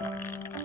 Música